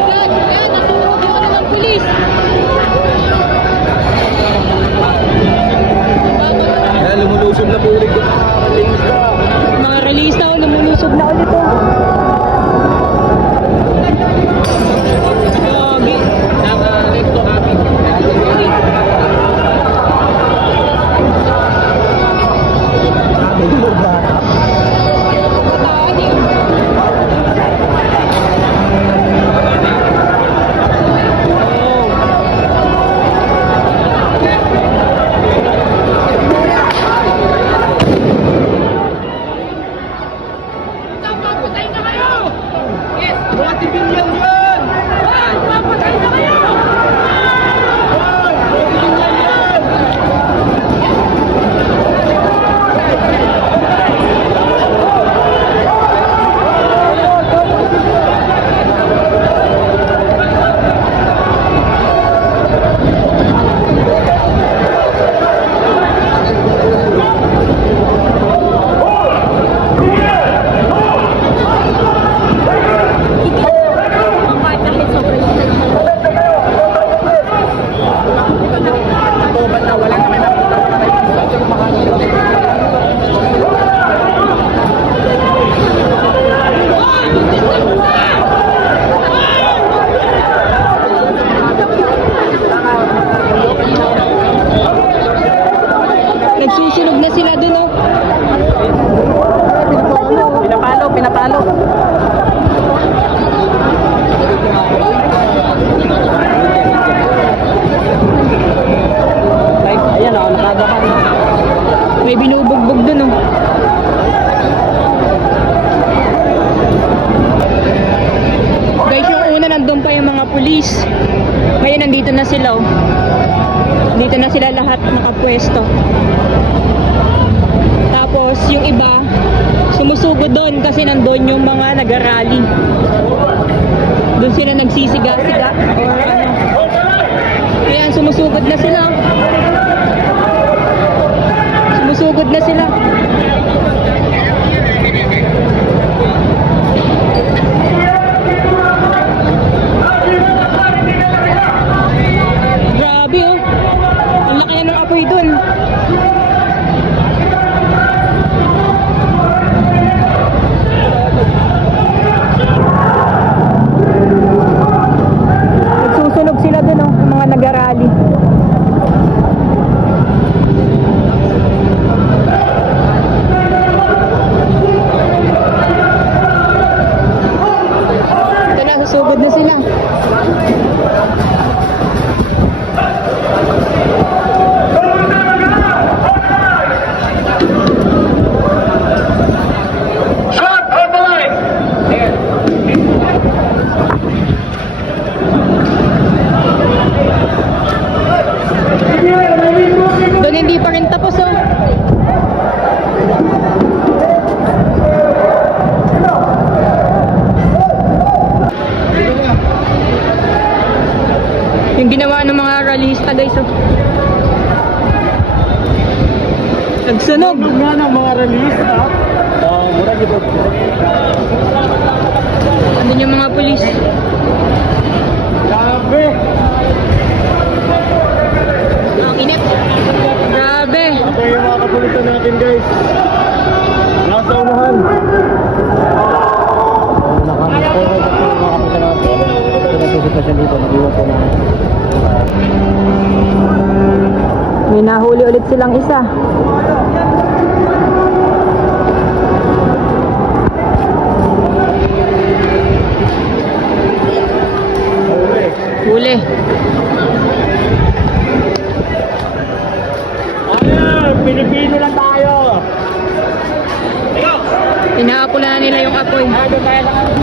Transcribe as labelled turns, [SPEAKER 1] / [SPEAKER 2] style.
[SPEAKER 1] really good. Ay, ayan o, nakagapan.
[SPEAKER 2] May binubugbog dun oh. Guys, yung una nandun pa yung mga pulis. Ngayon nandito na sila oh. Dito na sila lahat nakapwesto. Kasi yung mga nagarally. Doon sila nagsisiga-siga or. Ayan, sumusugod na sila. Sumusugod na sila. Grabe oh. Ang laki na ng apoy dun. Yung ginawa ng mga rallyista guys oh. Nagsunog.
[SPEAKER 1] nga ng mga release, ha? Oo, mura dito.
[SPEAKER 2] Andun yung mga pulis.
[SPEAKER 1] Grabe!
[SPEAKER 2] Ang init. Grabe.
[SPEAKER 1] Ito yung mga kapulisan natin, guys.
[SPEAKER 2] Ulit silang isa. Huli.
[SPEAKER 1] Ayan! Pilipino lang tayo!
[SPEAKER 2] Inaapula na nila yung apoy.
[SPEAKER 1] Ano tayo lang?